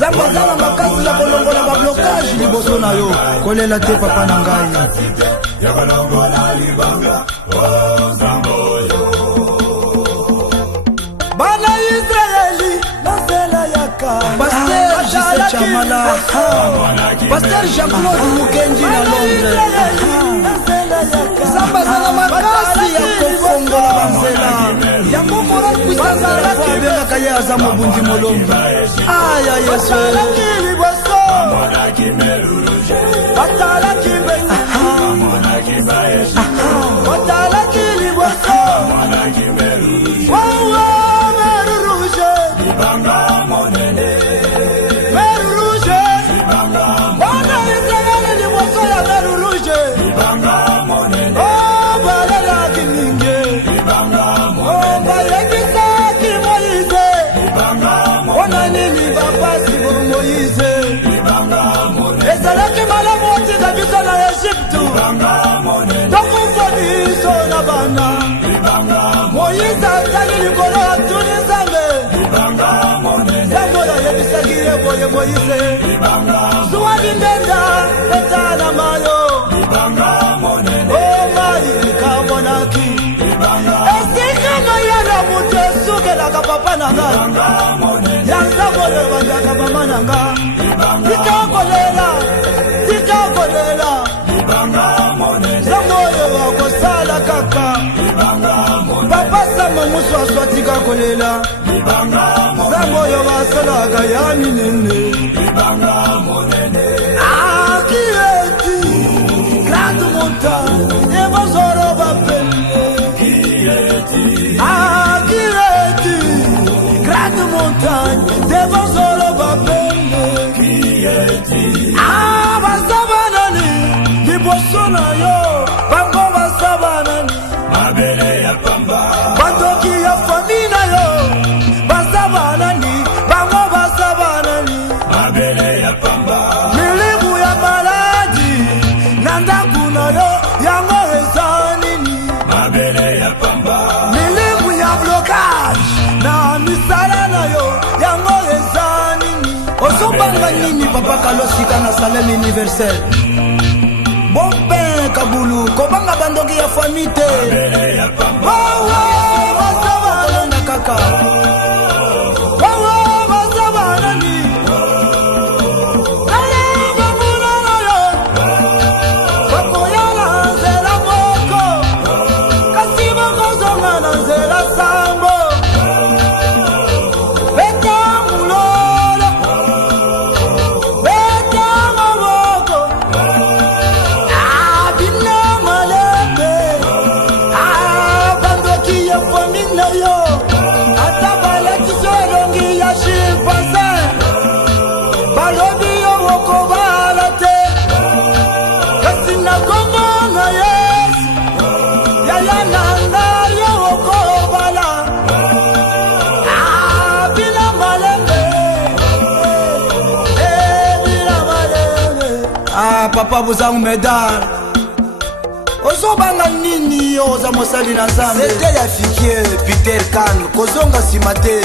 Zambazala makasi ya kolongola ba blocage liboso na yo kolela te papa na ngai ya kolongola libanga Zamboyo bana Israeli nasela yaka Pasteur Jise Chamala Pasteur Jean-Claude Mukenji na Londres Zambazala makasi ya kofongola banzela ya momora puissance la foi bien kaya za mobundi molombi aya Yesu akili boso mona kimeruje atala kibesa mona kibaeshi atala kili boso mona kimeruje wa meruje ibanga monene meruje ibanga mona Israeli ni boso ya meruje ibanga monene oh balala kininge ibanga monene ezalaki malamu otika biso na Egypte tokufani biso na bana Moïse atali likolo atuni Nzambe Nzambe oyo ayebisaki ye boye Moïse zuwa lindenda etala mayo o mai kamonaki esika mayala moto esukelaka papa na ngai ya Nzambe oyo ebandaka mama na ngai Tika kolela Nzambe oyo bakosala kaka papa sama musu aswa tika kolela Nzambe oyo basalaka ya minene Akieti grande montagne evazoro bapele Akieti grande montagne evazoro bapele basabanani libosona yo bango basabanani mabele ya pamba bandoki ya famina yo basabanani bango basabanani mabele ya pamba milimu ya maladi nandakuna yo yango ezanini mabele ya pamba milimu ya blocage na misala na yo yango ezanini Osobanga nini papa kalosika na Salem universel Bon ben Kabulu kobanga bandoki ya famite Wawa wasabana na kaka Wawa wasabana ni Ale bamuna na yo Wakoyala nzela moko Kasiba kozonga na nzela sambo papa buzangu medal ozobanga nini oza mosali na nzambe sete yafikie Peter Kan kozonga nsima te